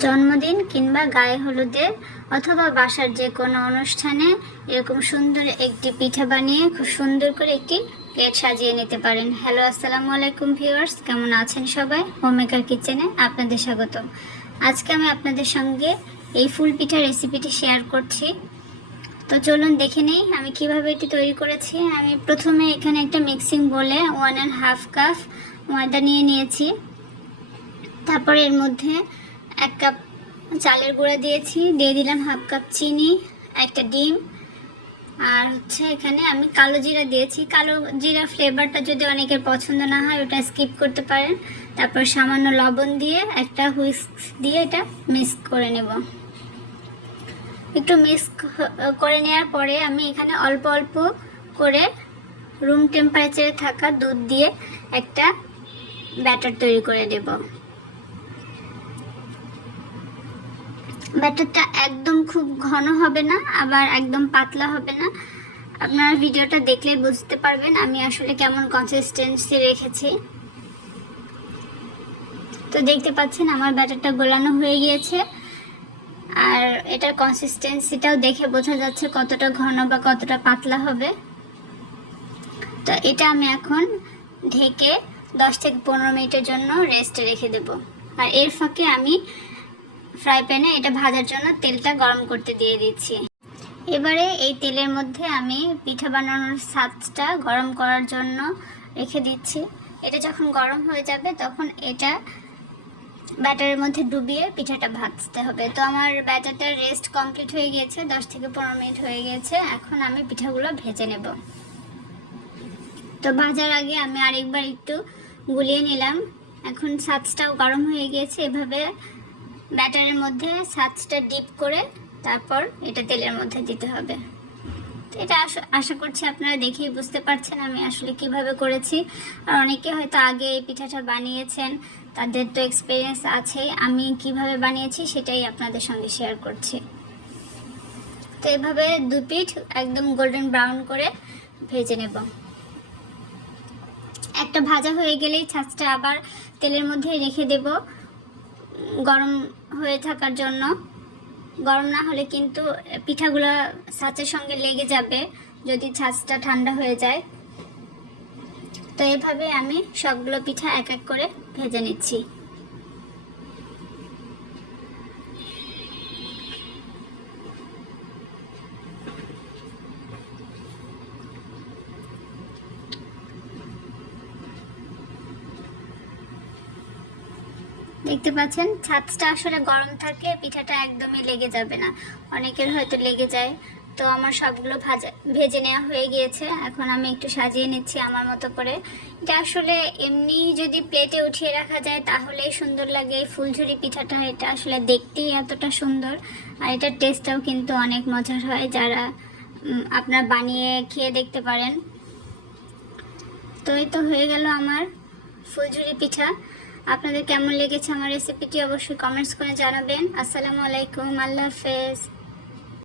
জন্মদিন কিংবা গায়ে হলুদে অথবা বাসার যে কোনো অনুষ্ঠানে এরকম সুন্দর একটি পিঠা বানিয়ে খুব সুন্দর করে একটি প্লেট সাজিয়ে নিতে পারেন। হ্যালো, আসসালামু আলাইকুম ভিউয়ার্স, কেমন আছেন সবাই? হোমমেকার কিচেনে আপনাদের স্বাগত। আজকে আমি আপনাদের সঙ্গে এই ফুল পিঠা রেসিপিটি শেয়ার করছি। তো চলুন দেখে নেই আমি কিভাবে এটি তৈরি করেছি। আমি প্রথমে এখানে একটা মিক্সিং বলে 1.5 কাপ ময়দা নিয়ে নিয়েছি। তারপর এর মধ্যে 1 কাপ চালের গুঁড়া দিয়েছি, দিয়ে দিলাম 1/2 কাপ চিনি, একটা ডিম, আর এখানে আমি কালো জিরা দিয়েছি। কালো জিরা ফ্লেভারটা যদি অনেকের পছন্দ না হয় ওটা স্কিপ করতে পারেন। তারপর সামান্য লবণ দিয়ে একটা হুইস্ক দিয়ে এটা মিক্স করে নেব। একটু মিক্স করে নেওয়ার পরে আমি এখানে অল্প অল্প করে রুম টেম্পারেচারে থাকা দুধ দিয়ে একটা ব্যাটার তৈরি করে দেব। ব্যাটারটা একদম খুব ঘন হবে না, আবার একদম পাতলা হবে না। আপনারা ভিডিওটা দেখলেই বুঝতে পারবেন আমি আসলে কেমন কনসিস্টেন্সি রেখেছি। তো দেখতে পাচ্ছেন আমার ব্যাটারটা গোলানো হয়ে গিয়েছে, আর এটার কনসিস্টেন্সিটাও দেখে বোঝা যাচ্ছে কতটা ঘন বা কতটা পাতলা হবে। তো এটা আমি এখন ঢেকে 10 থেকে 15 মিনিটের জন্য রেস্টে রেখে দেব। আর এর ফাঁকে আমি ফ্রাই প্যানে এটা ভাজার জন্য তেলটা গরম করতে দিয়ে দিচ্ছি। এবারে এই তেলের মধ্যে আমি পিঠা বানানোর ছাঁচটা গরম করার জন্য রেখে দিচ্ছি। এটা যখন গরম হয়ে যাবে তখন এটা ব্যাটারের মধ্যে ডুবিয়ে পিঠাটা ভাজতে হবে। তো আমার ব্যাটারটা রেস্ট কমপ্লিট হয়ে গিয়েছে, 10 থেকে 15 মিনিট হয়ে গিয়েছে। এখন আমি পিঠাগুলো ভেজে নেব। তো ভাজার আগে আমি আরেকবার একটু গুলিয়ে নিলাম। এখন ছাঁচটাও গরম হয়ে গিয়েছে। এভাবে ব্যাটারের মধ্যে ছাঁচটা ডিপ করে তারপর এটা তেলের মধ্যে দিতে হবে। এটা আশা করছি আপনারা দেখেই বুঝতে পারছেন আমি আসলে কিভাবে করেছি। আর অনেকে হয়তো আগে এই পিঠাটা বানিয়েছেন, তাদের তো এক্সপিরিয়েন্স আছে। আমি কিভাবে বানিয়েছি সেটাই আপনাদের সঙ্গে শেয়ার করছি। তো এভাবে দুই পিঠ একদম গোল্ডেন ব্রাউন করে ভেজে নেব। একটা ভাজা হয়ে গেলেই ছাঁচটা আবার তেলের মধ্যে রেখে দেব গরম হয়ে থাকার জন্য। গরম না হলে কিন্তু পিঠাগুলো ছাঁচের সঙ্গে লেগে যাবে যদি ছাঁচটা ঠান্ডা হয়ে যায়। তো এভাবে আমি সবগুলো পিঠা এক এক করে ভেজে নিচ্ছি। দেখতে পাচ্ছেন ছাঁচটা আসলে গরম থাকলে পিঠাটা একদমই লেগে যাবে না, অনেকের হয়তো লেগে যায়। তো আমার সবগুলো ভেজে নেওয়া হয়ে গিয়েছে। এখন আমি একটু সাজিয়ে নিচ্ছি আমার মতো করে। এটা আসলে এমনি যদি প্লেটে উঠিয়ে রাখা যায় তাহলেই সুন্দর লাগে এই ফুলঝুরি পিঠাটা। এটা আসলে দেখতেই এতটা সুন্দর, আর এটার টেস্টটাও কিন্তু অনেক মজার হয়। যারা আপনারা বানিয়ে খেয়ে দেখতে পারেন। তো এই তো হয়ে গেল আমার ফুলঝুরি পিঠা। আপনাদের কেমন লেগেছে আমার রেসিপিটি অবশ্যই কমেন্টস করে জানাবেন। আসসালামু আলাইকুম, আল্লাহ হাফেজ।